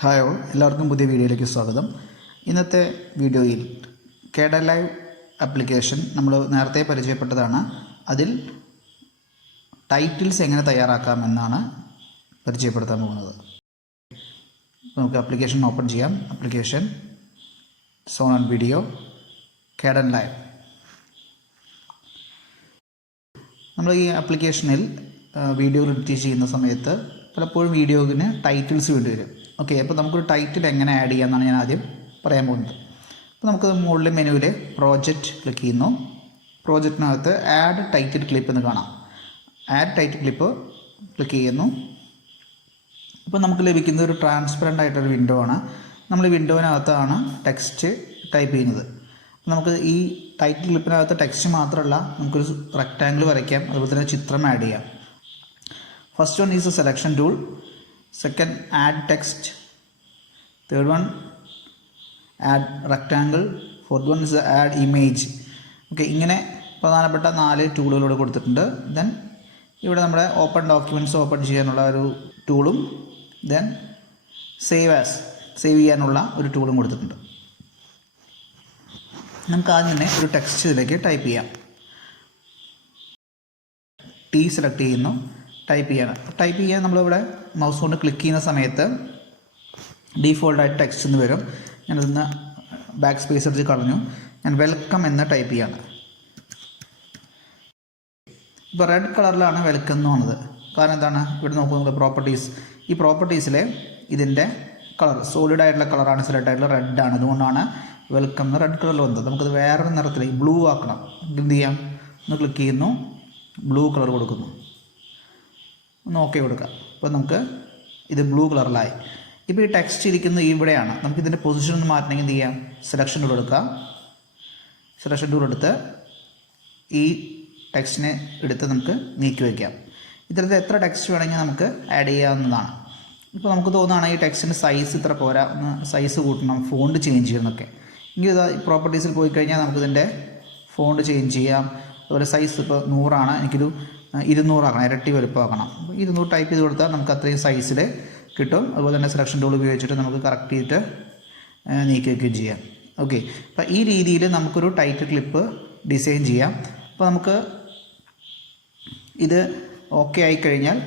Hi all, എല്ലാവർക്കും പുതിയ വീഡിയോയിലേക്ക് സ്വാഗതം. ഇന്നത്തെ വീഡിയോയിൽ KEDENLIVE ആപ്ലിക്കേഷൻ നമ്മൾ നേരത്തെ പരിചയപ്പെട്ടതാണ്. അതിൽ ടൈറ്റിൽസ് എങ്ങനെ തയ്യാറാക്കാമെന്നാണ് പരിചയപ്പെടുത്താൻ പോകുന്നത്. നമുക്ക് ആപ്ലിക്കേഷൻ ഓപ്പൺ ചെയ്യാം. Application zone and video KEDENLIVE. നമ്മൾ ഈ ആപ്ലിക്കേഷനിൽ വീഡിയോ എഡിറ്റ് ചെയ്യുന്ന സമയത്ത് പലപ്പോഴും വീഡിയോയിന് ടൈറ്റിൽസ് വേണ്ടി വരും. ഓക്കെ, അപ്പോൾ നമുക്കൊരു ടൈറ്റിൽ എങ്ങനെ ആഡ് ചെയ്യാമെന്നാണ് ഞാൻ ആദ്യം പറയാൻ പോകുന്നത്. അപ്പോൾ നമുക്ക് മുകളിൽ മെനുവിൽ പ്രോജക്റ്റ് ക്ലിക്ക് ചെയ്യുന്നു. പ്രോജക്റ്റിനകത്ത് ആഡ് ടൈറ്റിൽ ക്ലിപ്പ് എന്ന് കാണാം. ആഡ് ടൈറ്റിൽ ക്ലിപ്പ് ക്ലിക്ക് ചെയ്യുന്നു. അപ്പോൾ നമുക്ക് ലഭിക്കുന്നത് ഒരു ട്രാൻസ്പെറൻ്റ് ആയിട്ടൊരു വിൻഡോ ആണ്. നമ്മൾ വിൻഡോവിനകത്താണ് ടെക്സ്റ്റ് ടൈപ്പ് ചെയ്യുന്നത്. നമുക്ക് ഈ ടൈറ്റിൽ ക്ലിപ്പിനകത്ത് ടെക്സ്റ്റ് മാത്രമല്ല, നമുക്കൊരു റെക്റ്റാങ്കിൾ വരയ്ക്കാം, അതുപോലെ തന്നെ ചിത്രം ആഡ് ചെയ്യാം. First one is A selection tool. Second, add text. Third one, add rectangle. Fourth one is add image. Okay, ഇങ്ങനെ പ്രധാനപ്പെട്ട 4 ടൂളുകളോട് കൊടുത്തിട്ടുണ്ട്. ദെൻ ഇവിടെ നമ്മുടെ ഓപ്പൺ ഡോക്യുമെൻറ്റ്സ് ഓപ്പൺ ചെയ്യാനുള്ള ഒരു ടൂളും ദെൻ സേവ് ചെയ്യാനുള്ള ഒരു ടൂളും കൊടുത്തിട്ടുണ്ട്. നമുക്ക് ആദ്യം തന്നെ ഒരു ടെക്സ്റ്റ് ഇതിലേക്ക് ടൈപ്പ് ചെയ്യാം. ടി സെലക്ട് ചെയ്യുന്നു, ടൈപ്പ് ചെയ്യാൻ നമ്മളിവിടെ മൗസ് കൊണ്ട് ക്ലിക്ക് ചെയ്യുന്ന സമയത്ത് ഡീഫോൾട്ടായിട്ട് ടെക്സ്റ്റ് എന്ന് വരും. ഞാനിതിന്ന് ബാക്ക് സ്പേസ് എടുത്ത് കളഞ്ഞു. ഞാൻ വെൽക്കം എന്ന് ടൈപ്പ് ചെയ്യാണ്. ഇപ്പോൾ റെഡ് കളറിലാണ് വെൽക്കം എന്ന് വന്നത്. കാരണം എന്താണ്? ഇവിടെ നോക്കുന്നത് പ്രോപ്പർട്ടീസ്. ഈ പ്രോപ്പർട്ടീസിലെ ഇതിൻ്റെ കളർ സോളിഡ് ആയിട്ടുള്ള കളറാണ്, സെലക്ട് ആയിട്ടുള്ള റെഡ് ആണ്. അതുകൊണ്ടാണ് വെൽക്കം എന്ന് റെഡ് കളറിൽ വന്നത്. നമുക്കത് വേറൊരു നിറത്തിലേക്ക് ബ്ലൂ ആക്കണം. എന്ത് ചെയ്യാം? ഒന്ന് ക്ലിക്ക് ചെയ്യുന്നു, ബ്ലൂ കളർ കൊടുക്കുന്നു, ഒന്ന് ഓക്കെ കൊടുക്കുക. അപ്പോൾ നമുക്ക് ഇത് ബ്ലൂ കളറിലായി. ഇപ്പോൾ ഈ ടെക്സ്റ്റ് ഇരിക്കുന്നത് ഇവിടെയാണ്. നമുക്ക് ഇതിൻ്റെ പൊസിഷൻ ഒന്ന് മാറ്റണമെങ്കിൽ എന്ത് ചെയ്യാം? സെലക്ഷൻ ടൂൾ എടുക്കുക. സെലക്ഷൻ ടൂൾ എടുത്ത് ഈ ടെക്സ്റ്റിനെ എടുത്ത് നമുക്ക് നീക്കി വയ്ക്കാം. ഇത്തരത്തിൽ എത്ര ടെക്സ്റ്റ് വേണമെങ്കിൽ നമുക്ക് ആഡ് ചെയ്യാവുന്നതാണ്. ഇപ്പോൾ നമുക്ക് തോന്നുകയാണ് ഈ ടെക്സ്റ്റിൻ്റെ സൈസ് ഇത്ര പോരാ, ഒന്ന് സൈസ് കൂട്ടണം, ഫോണ്ട് ചേഞ്ച് ചെയ്യണമെന്നൊക്കെ. എങ്കിൽ ഇതാ പ്രോപ്പർട്ടീസിൽ പോയി കഴിഞ്ഞാൽ നമുക്കിതിൻ്റെ ഫോണ്ട് ചേഞ്ച് ചെയ്യാം. അതുപോലെ സൈസ് ഇപ്പോൾ 100 എനിക്കൊരു 200 ആക്കണം, ഇരട്ടി വലുപ്പമാക്കണം. അപ്പോൾ 200 ടൈപ്പ് ചെയ്ത് കൊടുത്താൽ നമുക്ക് അത്രയും സൈസിൽ കിട്ടും. അതുപോലെ തന്നെ സെലക്ഷൻ ടൂൾ ഉപയോഗിച്ചിട്ട് നമുക്ക് കറക്റ്റ് ചെയ്തിട്ട് നീക്കി വയ്ക്കുകയും ചെയ്യാം. ഓക്കെ, അപ്പോൾ ഈ രീതിയിൽ നമുക്കൊരു ടൈറ്റിൽ ക്ലിപ്പ് ഡിസൈൻ ചെയ്യാം. അപ്പോൾ നമുക്ക് ഇത് ഓക്കെ ആയിക്കഴിഞ്ഞാൽ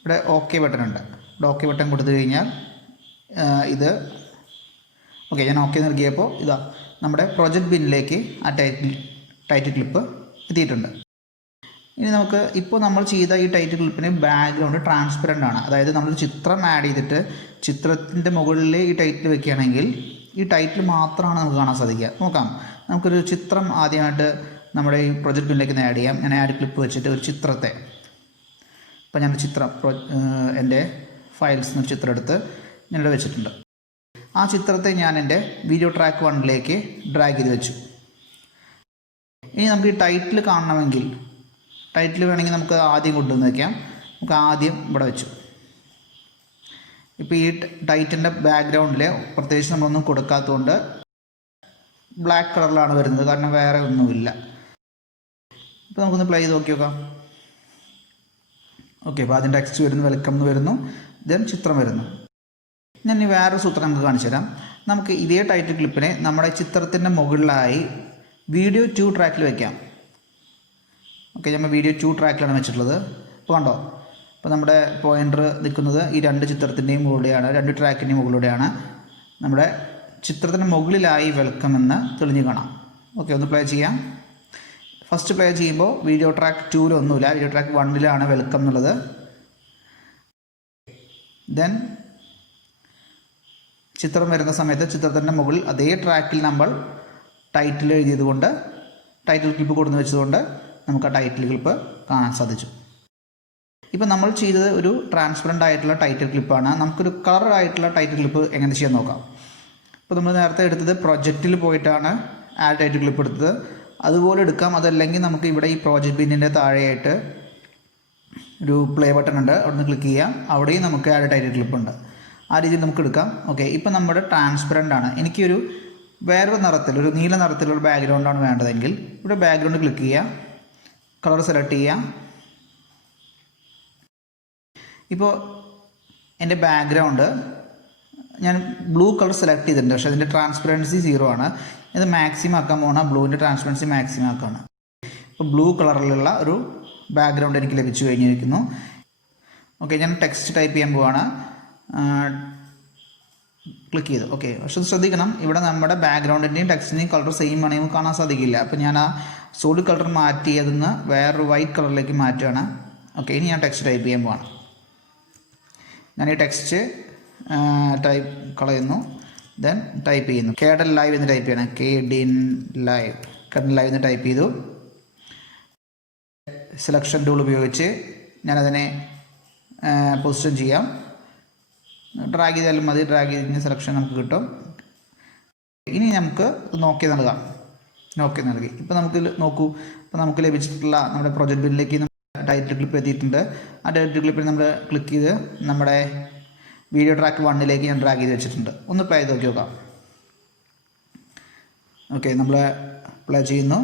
ഇവിടെ ഓക്കെ ബട്ടൺ ഉണ്ട്. ഇവിടെ ഓക്കെ ബട്ടൺ കൊടുത്തു കഴിഞ്ഞാൽ ഇത് ഓക്കെ, ഞാൻ ഓക്കെ നൽകിയപ്പോൾ ഇതാ നമ്മുടെ പ്രൊജക്റ്റ് ബിന്നിലേക്ക് ആ ടൈറ്റിൽ ക്ലിപ്പ് എത്തിയിട്ടുണ്ട്. ഇനി നമുക്ക് ഇപ്പോൾ നമ്മൾ ചെയ്ത ഈ ടൈറ്റിൽ ക്ലിപ്പിന് ബാക്ക്ഗ്രൗണ്ട് ട്രാൻസ്പെറൻ്റ് ആണ്. അതായത് നമ്മൾ ചിത്രം ആഡ് ചെയ്തിട്ട് ചിത്രത്തിൻ്റെ മുകളിൽ ഈ ടൈറ്റിൽ വെക്കുകയാണെങ്കിൽ ഈ ടൈറ്റിൽ മാത്രമാണ് നമുക്ക് കാണാൻ സാധിക്കുക. നോക്കാം, നമുക്കൊരു ചിത്രം ആദ്യമായിട്ട് നമ്മുടെ ഈ പ്രൊജക്റ്റ് ബിന്നിലേക്ക് ആഡ് ചെയ്യാം. ഞാൻ ആഡ് ക്ലിപ്പ് വെച്ചിട്ട് ഒരു ചിത്രത്തെ, ഇപ്പോൾ ഞാൻ ചിത്രം എൻ്റെ ഫയൽസ് നിന്ന് ചിത്രം എടുത്ത് ഞാനിവിടെ വെച്ചിട്ടുണ്ട്. ആ ചിത്രത്തെ ഞാൻ എൻ്റെ വീഡിയോ ട്രാക്ക് 1ലേക്ക് ഡ്രാഗ് ചെയ്ത് വെച്ചു. ഇനി നമുക്ക് ഈ ടൈറ്റിൽ കാണണമെങ്കിൽ, ടൈറ്റിൽ വേണമെങ്കിൽ നമുക്ക് ആദ്യം കൊണ്ടുവന്ന് വയ്ക്കാം. നമുക്ക് ആദ്യം ഇവിടെ വെച്ചു. ഇപ്പോൾ ഈ ടൈറ്റിൻ്റെ ബാക്ക്ഗ്രൗണ്ടിൽ പ്രത്യേകിച്ച് നമ്മളൊന്നും കൊടുക്കാത്തതുകൊണ്ട് ബ്ലാക്ക് കളറിലാണ് വരുന്നത്, കാരണം വേറെ ഒന്നുമില്ല. ഇപ്പോൾ നമുക്കൊന്ന് പ്ലേ ചെയ്ത് നോക്കാം. ഓക്കെ, അപ്പോൾ ആദ്യം ടെക്സ്റ്റ് വരുന്നു, വെൽക്കം എന്ന് വരുന്നു, ദെൻ ചിത്രം വരുന്നു. ഞാൻ ഇനി വേറൊരു സൂത്രം നമുക്ക് കാണിച്ചു തരാം. നമുക്ക് ഇതേ ടൈറ്റിൽ ക്ലിപ്പിനെ നമ്മുടെ ചിത്രത്തിൻ്റെ മുകളിലായി വീഡിയോ 2 ട്രാക്കിൽ വയ്ക്കാം. ഓക്കെ, നമ്മൾ വീഡിയോ 2 ട്രാക്കിലാണ് വെച്ചിട്ടുള്ളത്. ഇപ്പോൾ കണ്ടോ, ഇപ്പോൾ നമ്മുടെ പോയിൻ്റർ നിൽക്കുന്നത് ഈ 2 ചിത്രത്തിൻ്റെയും മുകളിലൂടെയാണ്, 2 ട്രാക്കിൻ്റെയും മുകളിലൂടെയാണ്. നമ്മുടെ ചിത്രത്തിൻ്റെ മുകളിലായി വെൽക്കം എന്ന് തെളിഞ്ഞ് കാണാം. ഓക്കെ, ഒന്ന് പ്ലേ ചെയ്യാം. ഫസ്റ്റ് പ്ലേ ചെയ്യുമ്പോൾ വീഡിയോ ട്രാക്ക് 2-ലൊന്നുമില്ല, വീഡിയോ ട്രാക്ക് 1-ലാണ് വെൽക്കം എന്നുള്ളത്. ദെൻ ചിത്രം വരുന്ന സമയത്ത് ചിത്രത്തിൻ്റെ മുകളിൽ അതേ ട്രാക്കിൽ നമ്മൾ ടൈറ്റിൽ എഴുതിയതുകൊണ്ട്, ടൈറ്റിൽ ക്ലിപ്പ് കൊടുന്ന് വെച്ചതുകൊണ്ട് നമുക്ക് ആ ടൈറ്റിൽ ക്ലിപ്പ് കാണാൻ സാധിച്ചു. ഇപ്പോൾ നമ്മൾ ചെയ്തത് ഒരു ട്രാൻസ്പെറൻ്റ് ആയിട്ടുള്ള ടൈറ്റിൽ ക്ലിപ്പാണ്. നമുക്കൊരു കളർ ആയിട്ടുള്ള ടൈറ്റിൽ ക്ലിപ്പ് എങ്ങനെ ചെയ്യാൻ നോക്കാം. ഇപ്പോൾ നമ്മൾ നേരത്തെ എടുത്തത് പ്രൊജക്റ്റിൽ പോയിട്ടാണ് ആഡ് ടൈറ്റിൽ ക്ലിപ്പ് എടുത്തത്. അതുപോലെ എടുക്കാം. അതല്ലെങ്കിൽ നമുക്ക് ഇവിടെ ഈ പ്രോജക്റ്റ് ബിന്നിൻ്റെ താഴെയായിട്ട് ഒരു പ്ലേ ബട്ടൺ ഉണ്ട്, അവിടെ നിന്ന് ക്ലിക്ക് ചെയ്യാം. അവിടെയും നമുക്ക് ആഡ് ടൈറ്റിൽ ക്ലിപ്പ് ഉണ്ട്. ആ രീതിയിൽ നമുക്ക് എടുക്കാം. ഓക്കെ, ഇപ്പോൾ നമ്മുടെ ട്രാൻസ്പെറൻ്റ് ആണ്. എനിക്കൊരു വേറൊരു നിറത്തിൽ, ഒരു നീല നിറത്തിലുള്ള ബാക്ക്ഗ്രൗണ്ടാണ് വേണ്ടതെങ്കിൽ ഇവിടെ ബാക്ക്ഗ്രൗണ്ട് ക്ലിക്ക് ചെയ്യുക, കളർ സെലക്ട് ചെയ്യുക. ഇപ്പോൾ എൻ്റെ ബാക്ക്ഗ്രൗണ്ട് ഞാൻ ബ്ലൂ കളർ സെലക്ട് ചെയ്തിട്ടുണ്ട്, പക്ഷേ അതിൻ്റെ ട്രാൻസ്പെറൻസി 0 ആണ്. ഇത് മാക്സിമം ആക്കാൻ പോകണം. ബ്ലൂവിൻ്റെ ട്രാൻസ്പെറൻസി മാക്സിമം ആക്കുകയാണ്. ഇപ്പോൾ ബ്ലൂ കളറിലുള്ള ഒരു ബാക്ക്ഗ്രൗണ്ട് എനിക്ക് ലഭിച്ചു കഴിഞ്ഞിരിക്കുന്നു. ഓക്കെ, ഞാൻ ടെക്സ്റ്റ് ടൈപ്പ് ചെയ്യാൻ പോവാണ്. ക്ലിക്ക് ചെയ്തു. ഓക്കെ, പക്ഷെ ശ്രദ്ധിക്കണം, ഇവിടെ നമ്മുടെ ബാക്ക്ഗ്രൗണ്ടിൻ്റെയും ടെക്സ്റ്റിൻ്റെയും കളർ സെയിം ആണെങ്കിൽ നമുക്ക് കാണാൻ സാധിക്കില്ല. അപ്പോൾ ഞാൻ ആ സോളിഡ് കളർ മാറ്റി അതിന്ന് വേറൊരു വൈറ്റ് കളറിലേക്ക് മാറ്റുകയാണ്. ഓക്കെ, ഇനി ഞാൻ ടെക്സ്റ്റ് ടൈപ്പ് ചെയ്യാൻ പോവാണ്. ഞാൻ ഈ ടെക്സ്റ്റ് ടൈപ്പ് കളയുന്നു. ദെൻ ടൈപ്പ് ചെയ്യുന്നു. KEDENLIVE എന്ന് ടൈപ്പ് ചെയ്യണം. KEDENLIVE എന്ന് ടൈപ്പ് ചെയ്തു. സെലക്ഷൻ ടൂൾ ഉപയോഗിച്ച് ഞാനതിനെ പൊസിഷൻ ചെയ്യാം. ഡ്രാഗ് ചെയ്താലും മതി. ഡ്രാഗ് ചെയ്തതിന് സെലക്ഷൻ നമുക്ക് കിട്ടും. ഇനി നമുക്ക് നോക്കി നൽകാം. നോക്കി നൽകി. ഇപ്പോൾ നമുക്ക് നോക്കൂ, ഇപ്പോൾ നമുക്ക് ലഭിച്ചിട്ടുള്ള നമ്മുടെ പ്രൊജക്റ്റ് ബില്ലിലേക്ക് ടൈറ്റിൽ ക്ലിപ്പ് എത്തിയിട്ടുണ്ട്. ആ ടൈറ്റിൽ ക്ലിപ്പിൽ നമ്മൾ ക്ലിക്ക് ചെയ്ത് നമ്മുടെ വീഡിയോ ട്രാക്ക് 1ലേക്ക് ഞാൻ ഡ്രാഗ് ചെയ്ത് വെച്ചിട്ടുണ്ട്. ഒന്ന് പ്ലേ ചെയ്ത് നോക്കാം. ഓക്കെ, നമ്മൾ പ്ലേ ചെയ്യുന്നു.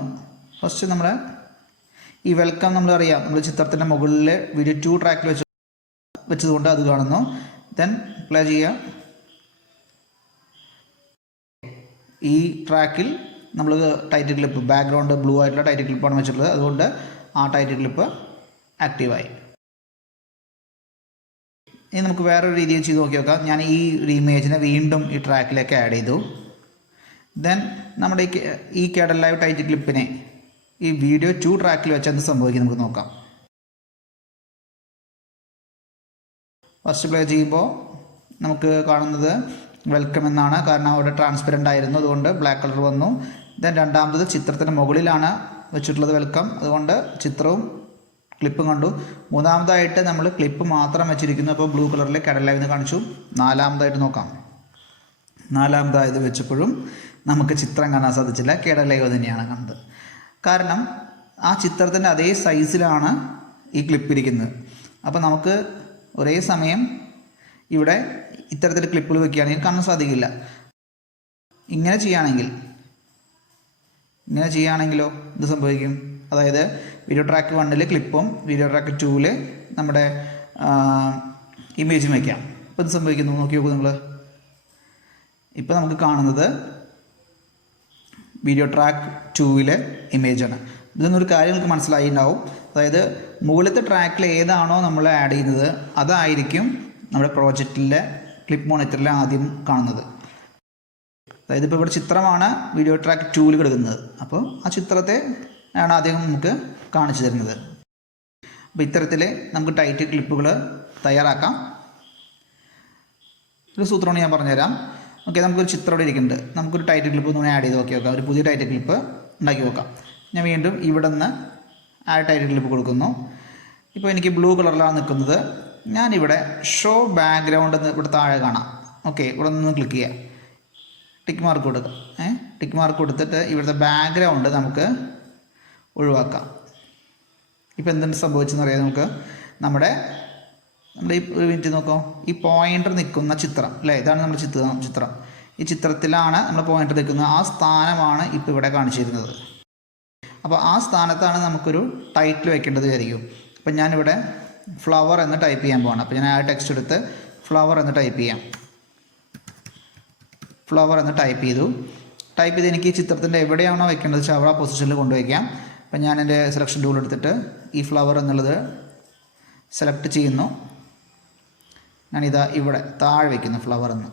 ഫസ്റ്റ് നമ്മൾ ഈ വെൽക്കം നമ്മളറിയാം, നമ്മൾ ചിത്രത്തിൻ്റെ മുകളിൽ വീഡിയോ 2 ട്രാക്കിൽ വെച്ചതുകൊണ്ട് അത് കാണുന്നു. ദെൻ പ്ലേ ചെയ്യുക. ഈ ട്രാക്കിൽ നമ്മൾ ടൈറ്റിൽ ക്ലിപ്പ് ബാക്ക്ഗ്രൗണ്ട് ബ്ലൂ ആയിട്ടുള്ള ടൈറ്റിൽ ക്ലിപ്പാണ് വെച്ചിട്ടുള്ളത്. അതുകൊണ്ട് ആ ടൈറ്റിൽ ക്ലിപ്പ് ആക്റ്റീവായി. ഇനി നമുക്ക് വേറൊരു രീതിയിൽ ചെയ്ത് നോക്കാം. ഞാൻ ഈ ഇമേജിനെ വീണ്ടും ഈ ട്രാക്കിലേക്ക് ആഡ് ചെയ്തു. ദെൻ നമ്മുടെ ഈ KEDENLIVE ടൈറ്റിൽ ക്ലിപ്പിനെ ഈ വീഡിയോ 2 ട്രാക്കിൽ വെച്ച് എന്ത് സംഭവിക്കും നമുക്ക് നോക്കാം. ഫസ്റ്റ് പ്ലേ ചെയ്യുമ്പോൾ നമുക്ക് കാണുന്നത് വെൽക്കം എന്നാണ്. കാരണം അവിടെ ട്രാൻസ്പെറൻ്റ് ആയിരുന്നു, അതുകൊണ്ട് ബ്ലാക്ക് കളർ വന്നു. ദെൻ രണ്ടാമത്തത് ചിത്രത്തിൻ്റെ മുകളിലാണ് വെച്ചിട്ടുള്ളത് വെൽക്കം, അതുകൊണ്ട് ചിത്രവും ക്ലിപ്പും കണ്ടു. മൂന്നാമതായിട്ട് നമ്മൾ ക്ലിപ്പ് മാത്രം വെച്ചിരിക്കുന്നു, അപ്പോൾ ബ്ലൂ കളറിൽ KEDENLIVE എന്ന് കാണിച്ചു. നാലാമതായിട്ട് നോക്കാം. നാലാമതായത് വെച്ചപ്പോഴും നമുക്ക് ചിത്രം കാണാൻ സാധിച്ചില്ല. KEDENLIVE തന്നെയാണ് കണ്ടത്. കാരണം ആ ചിത്രത്തിൻ്റെ അതേ സൈസിലാണ് ഈ ക്ലിപ്പ് ഇരിക്കുന്നത്. അപ്പോൾ നമുക്ക് ഒരേ സമയം ഇവിടെ ഇത്തരത്തിൽ ക്ലിപ്പുകൾ വെക്കുകയാണെങ്കിൽ കാണാൻ സാധിക്കില്ല. ഇങ്ങനെ ചെയ്യുകയാണെങ്കിലോ ഇത് സംഭവിക്കും. അതായത് വീഡിയോ ട്രാക്ക് 1 ക്ലിപ്പും വീഡിയോ ട്രാക്ക് 2 നമ്മുടെ ഇമേജും വയ്ക്കാം. ഇപ്പോൾ ഇത് സംഭവിക്കുന്നു, നോക്കി നോക്കൂ നിങ്ങൾ. ഇപ്പോൾ നമുക്ക് കാണുന്നത് വീഡിയോ ട്രാക്ക് 2 ഇമേജാണ്. ഇതൊന്നൊരു കാര്യം നിങ്ങൾക്ക് മനസ്സിലായിട്ടുണ്ടാവും. അതായത് മുകളിലത്തെ ട്രാക്കിൽ ഏതാണോ നമ്മൾ ആഡ് ചെയ്യുന്നത് അതായിരിക്കും നമ്മുടെ പ്രോജക്റ്റിലെ ക്ലിപ്പ് മോണിറ്ററിൽ ആദ്യം കാണുന്നത്. അതായത് ഇപ്പോൾ ഇവിടെ ചിത്രമാണ് വീഡിയോ ട്രാക്ക് 2 കിടക്കുന്നത്. അപ്പോൾ ആ ചിത്രത്തെ ആണ് ആദ്യം നമുക്ക് കാണിച്ചു തരുന്നത്. അപ്പോൾ ഇത്തരത്തിൽ നമുക്ക് ടൈറ്റിൽ ക്ലിപ്പുകൾ തയ്യാറാക്കാം. ഒരു സൂത്രമാണ് ഞാൻ പറഞ്ഞുതരാം. ഓക്കെ, നമുക്കൊരു ചിത്രം ഇവിടെ ഇരിക്കുന്നുണ്ട്. നമുക്കൊരു ടൈറ്റിൽ ക്ലിപ്പ് ഒന്ന് ആഡ് ചെയ്ത് നോക്കാം. ഒരു പുതിയ ടൈറ്റിൽ ക്ലിപ്പ് ഉണ്ടാക്കി നോക്കാം. ഞാൻ വീണ്ടും ഇവിടെ നിന്ന് ടൈറ്റിൽ ക്ലിപ്പ് കൊടുക്കുന്നു. ഇപ്പോൾ എനിക്ക് ബ്ലൂ കളറിലാണ് നിൽക്കുന്നത്. ഞാനിവിടെ ഷോ ബാക്ക്ഗ്രൗണ്ട് എന്ന് ഇവിടെ താഴെ കാണാം. ഓക്കെ, ഇവിടെ നിന്ന് ക്ലിക്ക് ചെയ്യാം. ടിക്ക് മാർക്ക് കൊടുക്കുക. ടിക്ക് മാർക്ക് കൊടുത്തിട്ട് ഇവിടുത്തെ ബാക്ക്ഗ്രൗണ്ട് നമുക്ക് ഒഴിവാക്കാം. ഇപ്പോൾ എന്തുണ്ട് സംഭവിച്ചെന്ന് അറിയാം. നമ്മുടെ ഈ ഒരു മിനിറ്റ് നോക്കാം. ഈ പോയിൻ്റർ നിൽക്കുന്ന ചിത്രം അല്ലേ, ഇതാണ് നമ്മുടെ ചിത്രം. ഈ ചിത്രത്തിലാണ് നമ്മൾ പോയിൻ്റർ നിൽക്കുന്നത്. ആ സ്ഥാനമാണ് ഇപ്പോൾ ഇവിടെ കാണിച്ചിരുന്നത്. അപ്പോൾ ആ സ്ഥാനത്താണ് നമുക്കൊരു ടൈറ്റിൽ വെക്കേണ്ടത് ആയിരിക്കും. അപ്പം ഞാനിവിടെ ഫ്ലവർ എന്ന് ടൈപ്പ് ചെയ്യാൻ പോവാണ്. അപ്പോൾ ഞാൻ ആ ടെക്സ്റ്റ് എടുത്ത് ഫ്ലവർ എന്ന് ടൈപ്പ് ചെയ്യാം. ഫ്ലവർ എന്ന് ടൈപ്പ് ചെയ്തു. ടൈപ്പ് ചെയ്ത് എനിക്ക് ഈ ചിത്രത്തിൻ്റെ എവിടെയാണോ വെക്കേണ്ടത് വെച്ചാൽ അവിടെ ആ പൊസിഷനിൽ കൊണ്ടുവയ്ക്കാം. അപ്പം ഞാൻ എൻ്റെ സെലക്ഷൻ ടൂൾ എടുത്തിട്ട് ഈ ഫ്ലവർ എന്നുള്ളത് സെലക്ട് ചെയ്യുന്നു. ഞാനിതാ ഇവിടെ താഴെ വയ്ക്കുന്നു ഫ്ലവർ എന്ന്.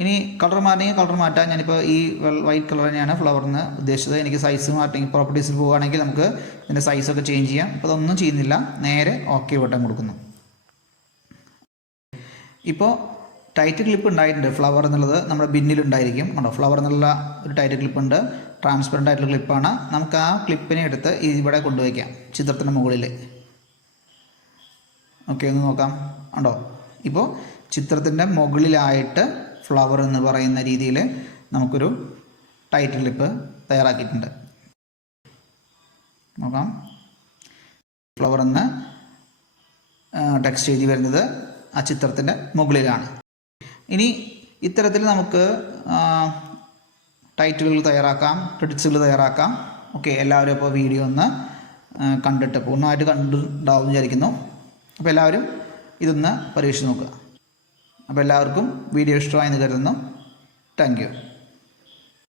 ഇനി കളർ മാറ്റണമെങ്കിൽ കളർ മാറ്റാം. ഞാനിപ്പോൾ ഈ വൈറ്റ് കളർ തന്നെയാണ് ഫ്ലവറിന് ഉദ്ദേശിച്ചത്. എനിക്ക് സൈസ് മാറ്റണമെങ്കിൽ പ്രോപ്പർട്ടീസിൽ പോവുകയാണെങ്കിൽ നമുക്ക് ഇതിൻ്റെ സൈസൊക്കെ ചേഞ്ച് ചെയ്യാം. അപ്പോൾ അതൊന്നും ചെയ്യുന്നില്ല, നേരെ ഓക്കെ ബട്ടൺ കൊടുക്കുന്നു. ഇപ്പോൾ ടൈറ്റിൽ ക്ലിപ്പ് ഉണ്ടായിട്ടുണ്ട്. ഫ്ലവർ എന്നുള്ളത് നമ്മുടെ ബിന്നിലുണ്ടായിരിക്കും. കണ്ടോ, ഫ്ലവർ എന്നുള്ള ഒരു ടൈറ്റിൽ ക്ലിപ്പുണ്ട്. ട്രാൻസ്പെറൻ്റ് ആയിട്ടുള്ള ക്ലിപ്പാണ്. നമുക്ക് ആ ക്ലിപ്പിനെ എടുത്ത് ഇവിടെ കൊണ്ടുവയ്ക്കാം ചിത്രത്തിൻ്റെ മുകളിൽ. ഓക്കെ, ഒന്ന് നോക്കാം. ഉണ്ടോ, ഇപ്പോൾ ചിത്രത്തിൻ്റെ മുകളിലായിട്ട് ഫ്ലവർ എന്ന് പറയുന്ന രീതിയിൽ നമുക്കൊരു ടൈറ്റിൽ ക്ലിപ്പ് തയ്യാറാക്കിയിട്ടുണ്ട്. നോക്കാം, ഫ്ലവർ എന്ന് ടെക്സ്റ്റ് എഴുതി വരുന്നത് ആ ചിത്രത്തിൻ്റെ മുകളിലാണ്. ഇനി ഇത്തരത്തിൽ നമുക്ക് ടൈറ്റിലുകൾ തയ്യാറാക്കാം, ക്രെഡിറ്റ്സുകൾ തയ്യാറാക്കാം. ഓക്കെ, എല്ലാവരും ഇപ്പോൾ വീഡിയോ ഒന്ന് കണ്ടിട്ട് പൂർണ്ണമായിട്ട് കണ്ടിട്ടുണ്ടാവും വിചാരിക്കുന്നു. അപ്പോൾ എല്ലാവരും ഇതൊന്ന് പരീക്ഷിച്ച് നോക്കുക. അപ്പോൾ എല്ലാവർക്കും വീഡിയോ ഇഷ്ടമായെന്ന് കരുതുന്നു. Thank you.